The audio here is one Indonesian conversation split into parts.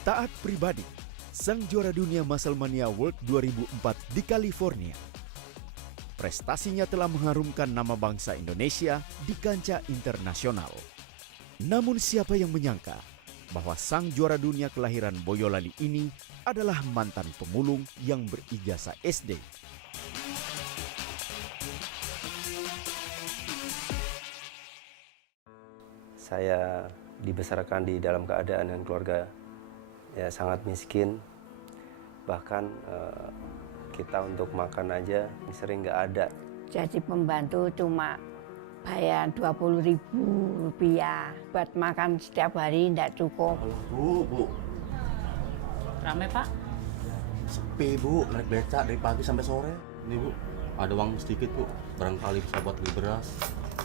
Taat pribadi, sang juara dunia Musclemania World 2004 di California. Prestasinya telah mengharumkan nama bangsa Indonesia di kancah internasional. Namun siapa yang menyangka bahwa sang juara dunia kelahiran Boyolali ini adalah mantan pemulung yang berijazah SD. Saya dibesarkan di dalam keadaan dan keluarga ya sangat miskin. Bahkan kita untuk makan aja sering nggak ada. Jadi pembantu cuma bayar Rp20.000 buat makan setiap hari, tidak cukup. Halo, Bu. Rame, Pak? Sepi, Bu. Naik becak dari pagi sampai sore. Ini, Bu. Ada uang sedikit, Bu. Barangkali bisa buat beli beras.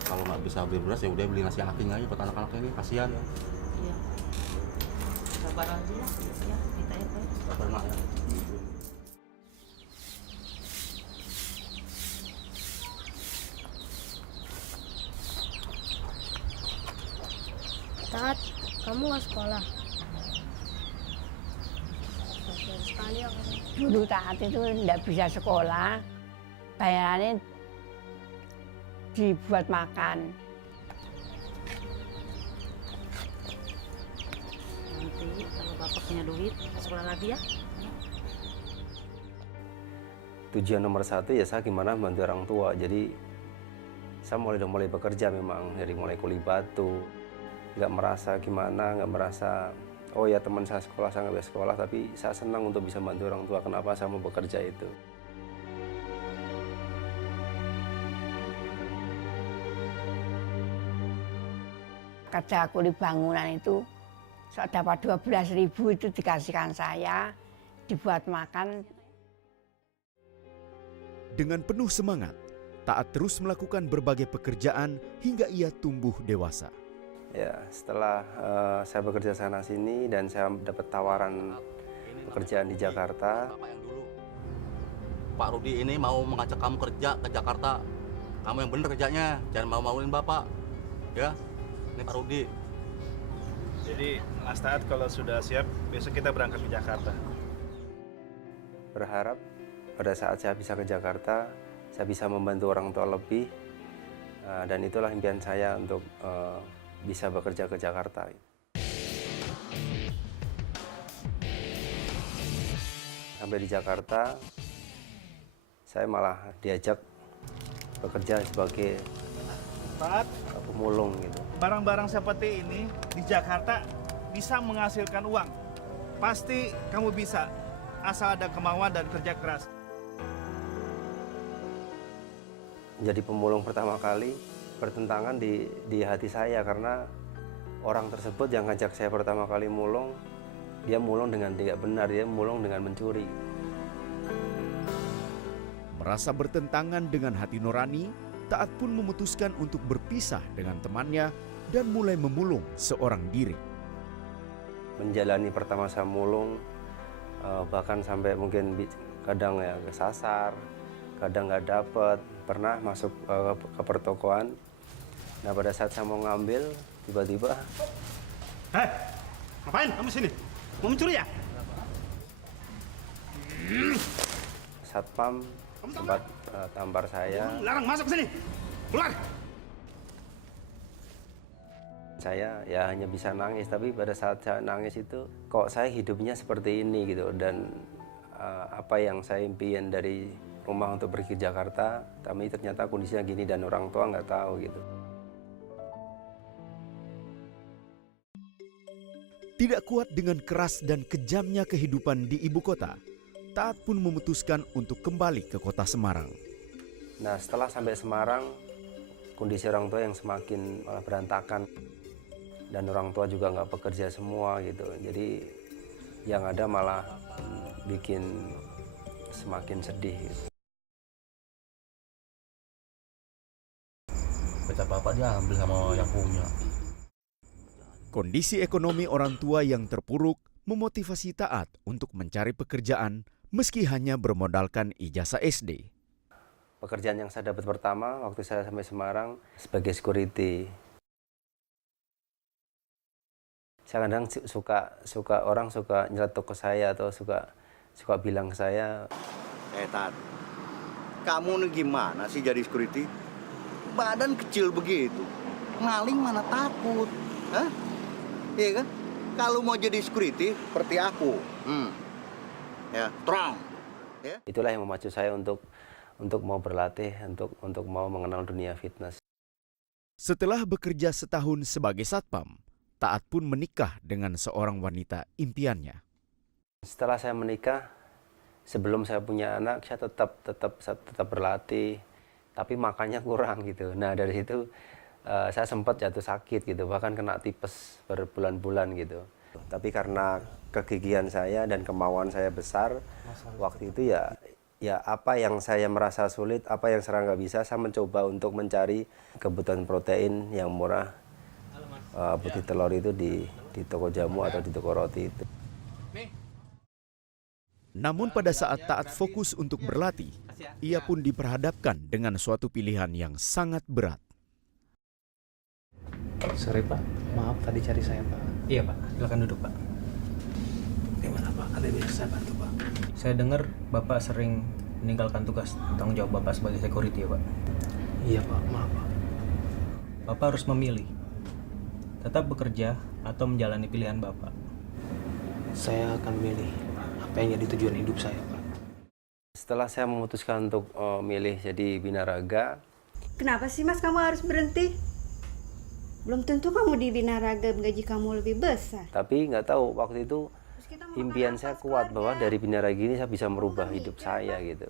Kalau nggak bisa beli beras, ya udah beli nasi aking aja buat anak-anak ini. Kasihan. Iya. Sabar aja ya. Ya, kita ya, Pak. Sabar, Mak. Ya. Tat, kamu nggak sekolah? Kasian sekali aku. Dulu Taat itu tidak bisa sekolah, bayarannya dibuat makan. Nanti kalau Bapak punya duit, sekolah lagi ya. Tujuan nomor satu ya saya gimana membantu orang tua. Jadi saya mulai bekerja memang dari mulai kuli batu. Nggak merasa gimana, nggak merasa oh ya teman saya sekolah, saya nggak bisa sekolah, tapi saya senang untuk bisa bantu orang tua. Kenapa saya mau bekerja itu? Kerja kuli bangunan itu, dapat 12.000 itu dikasihkan saya, dibuat makan. Dengan penuh semangat, Taat terus melakukan berbagai pekerjaan hingga ia tumbuh dewasa. Ya, setelah saya bekerja sana sini dan saya dapat tawaran pekerjaan di Jakarta. Bapak yang dulu. Pak Rudi ini mau mengajak kamu kerja ke Jakarta. Kamu yang bener kerjanya, jangan mau-mauin Bapak. Ya, ini Pak Rudi. Jadi Mas Taat kalau sudah siap, besok kita berangkat ke Jakarta. Berharap pada saat saya bisa ke Jakarta, saya bisa membantu orang tua lebih. Dan itulah impian saya untuk bisa bekerja ke Jakarta. Sampai di Jakarta, saya malah diajak bekerja sebagai pemulung gitu. Barang-barang seperti ini di Jakarta bisa menghasilkan uang. Pasti kamu bisa, asal ada kemauan dan kerja keras. Jadi pemulung pertama kali bertentangan di hati saya karena orang tersebut yang ngajak saya pertama kali mulung, dia mulung dengan tidak benar, dia mulung dengan mencuri. Merasa bertentangan dengan hati nurani, Taat pun memutuskan untuk berpisah dengan temannya dan mulai memulung seorang diri. Menjalani pertama saya mulung, bahkan sampai mungkin kadang ya kesasar, kadang nggak dapet, pernah masuk ke pertokoan. Nah pada saat saya mau ngambil, tiba-tiba Hei, ngapain kamu sini? Mau mencuri ya? Satpam sempat tampar saya. Larang masuk sini, keluar! Saya ya hanya bisa nangis, tapi pada saat saya nangis itu, kok saya hidupnya seperti ini gitu. Dan apa yang saya impian dari rumah untuk pergi ke Jakarta, tapi ternyata kondisinya gini dan orang tua nggak tahu gitu. Tidak kuat dengan keras dan kejamnya kehidupan di ibu kota, Taat pun memutuskan untuk kembali ke kota Semarang. Nah setelah sampai Semarang, kondisi orang tua yang semakin malah berantakan. Dan orang tua juga nggak bekerja semua gitu. Jadi yang ada malah bikin semakin sedih gitu. Baca Bapak dia ambil sama yang punya. Kondisi ekonomi orang tua yang terpuruk memotivasi Taat untuk mencari pekerjaan meski hanya bermodalkan ijazah SD. Pekerjaan yang saya dapat pertama waktu saya sampai Semarang sebagai security. Saya kadang suka orang suka nyeletuk ke saya atau suka bilang ke saya, Tat, kamu nih gimana sih jadi security? Badan kecil begitu, maling mana takut, hah? Iya kan? Kalau mau jadi security seperti aku, ya, strong. Ya. itulah yang memacu saya untuk mau berlatih, untuk mau mengenal dunia fitness. Setelah bekerja setahun sebagai satpam, Taat pun menikah dengan seorang wanita impiannya. Setelah saya menikah, sebelum saya punya anak, saya tetap berlatih, tapi makannya kurang gitu. Nah dari situ saya sempat jatuh sakit gitu, bahkan kena tipes berbulan-bulan gitu. Tapi karena kegigihan saya dan kemauan saya besar, waktu itu ya apa yang saya merasa sulit, apa yang saya nggak bisa, saya mencoba untuk mencari kebutuhan protein yang murah, putih telur itu di toko jamu atau di toko roti itu. Namun pada saat Taat fokus untuk berlatih, ia pun diperhadapkan dengan suatu pilihan yang sangat berat. Sorry Pak, maaf tadi cari saya Pak. Iya Pak, silakan duduk Pak. Gimana Pak, ada yang bisa saya bantu Pak? Saya dengar Bapak sering meninggalkan tugas tanggung jawab Bapak sebagai security ya Pak. Iya Pak, maaf Pak. Bapak harus memilih, tetap bekerja atau menjalani pilihan Bapak. Saya akan milih apa yang jadi tujuan hidup saya Pak. Setelah saya memutuskan untuk milih jadi binaraga, Kenapa sih Mas kamu harus berhenti? Belum tentu kamu di binaraga gaji kamu lebih besar. tapi nggak tahu waktu itu Terus kita mau impian makan saya apa kuat sekeluarga? bahwa dari binaraga ini saya bisa merubah Bukan hidup mikir, saya Pak. gitu.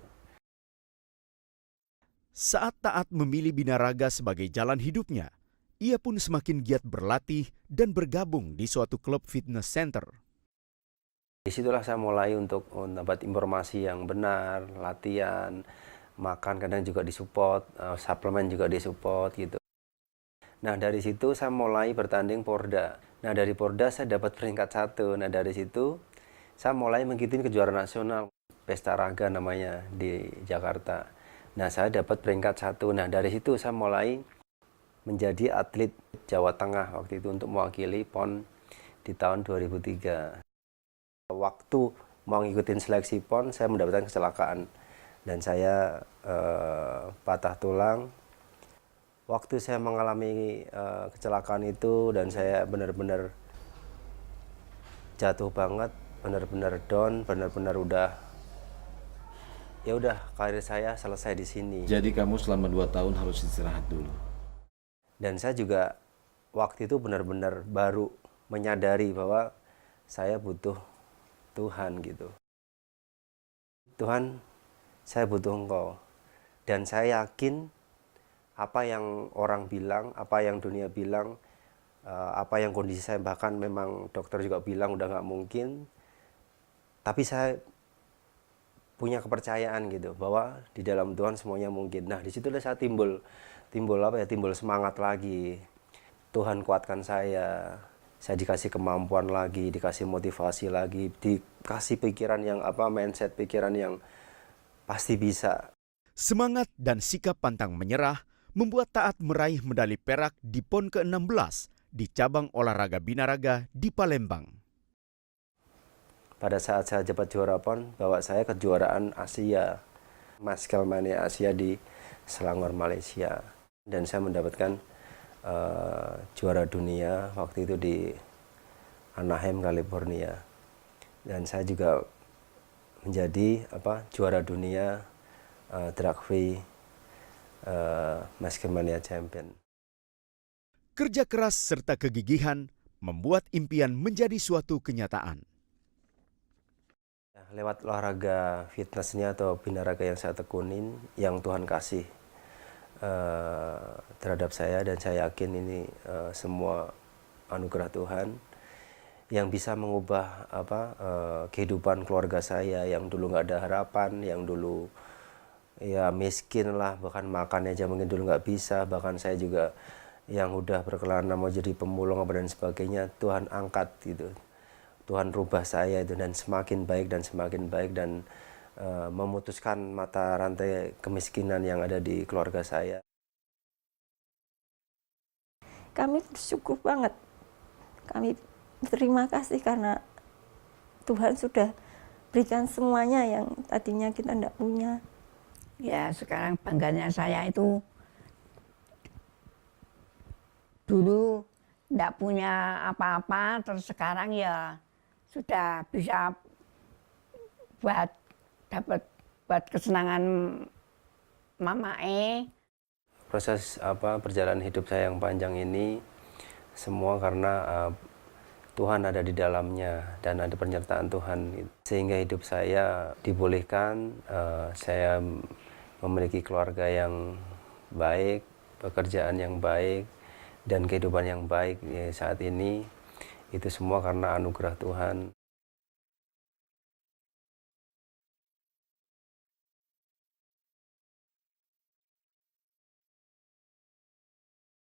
Saat Taat memilih binaraga sebagai jalan hidupnya, ia pun semakin giat berlatih dan bergabung di suatu klub fitness center. Disitulah saya mulai untuk mendapat informasi yang benar, latihan, makan kadang juga disupport, suplemen juga disupport gitu. Nah dari situ saya mulai bertanding Porda. Nah dari Porda saya dapat peringkat 1. Nah dari situ saya mulai mengikuti kejuaraan nasional, Pesta Raga namanya di Jakarta. Nah saya dapat peringkat 1. Nah dari situ saya mulai menjadi atlet Jawa Tengah waktu itu untuk mewakili PON di tahun 2003. Waktu mau ngikutin seleksi PON, saya mendapatkan kecelakaan dan saya patah tulang. Waktu saya mengalami kecelakaan itu dan saya benar-benar jatuh banget, benar-benar down, benar-benar udah karir saya selesai di sini. Jadi kamu selama 2 tahun harus istirahat dulu. Dan saya juga waktu itu benar-benar baru menyadari bahwa saya butuh Tuhan gitu. Tuhan, saya butuh Engkau. Dan saya yakin apa yang orang bilang, apa yang dunia bilang, apa yang kondisi saya, bahkan memang dokter juga bilang udah nggak mungkin. Tapi saya punya kepercayaan gitu bahwa di dalam Tuhan semuanya mungkin. Nah, disitulah saya timbul semangat lagi. Tuhan kuatkan saya dikasih kemampuan lagi, dikasih motivasi lagi, dikasih pikiran yang mindset pikiran yang pasti bisa. Semangat dan sikap pantang menyerah membuat Taat meraih medali perak di PON ke-16 di cabang olahraga binaraga di Palembang. Pada saat saya dapat juara PON, bawa saya kejuaraan Asia, Maskelmania Asia di Selangor, Malaysia. Dan saya mendapatkan juara dunia waktu itu di Anaheim, California. Dan saya juga menjadi juara dunia drug free Maskelmania Champion. Kerja keras serta kegigihan membuat impian menjadi suatu kenyataan. Lewat olahraga fitnessnya atau binaraga yang saya tekunin, yang Tuhan kasih terhadap saya, dan saya yakin ini semua anugerah Tuhan yang bisa mengubah kehidupan keluarga saya yang dulu nggak ada harapan, yang dulu ya miskin lah, bahkan makan aja mungkin dulu nggak bisa, bahkan saya juga yang udah berkelana mau jadi pemulung dan sebagainya, Tuhan angkat gitu. Tuhan rubah saya itu dan semakin baik dan memutuskan mata rantai kemiskinan yang ada di keluarga saya. Kami bersyukur banget. Kami terima kasih karena Tuhan sudah berikan semuanya yang tadinya kita tidak punya. Ya sekarang bangganya saya itu dulu tidak punya apa-apa, terus sekarang ya sudah bisa buat kesenangan mamae. Proses perjalanan hidup saya yang panjang ini semua karena Tuhan ada di dalamnya dan ada penyertaan Tuhan, sehingga hidup saya dibolehkan, saya memiliki keluarga yang baik, pekerjaan yang baik, dan kehidupan yang baik saat ini. Itu semua karena anugerah Tuhan.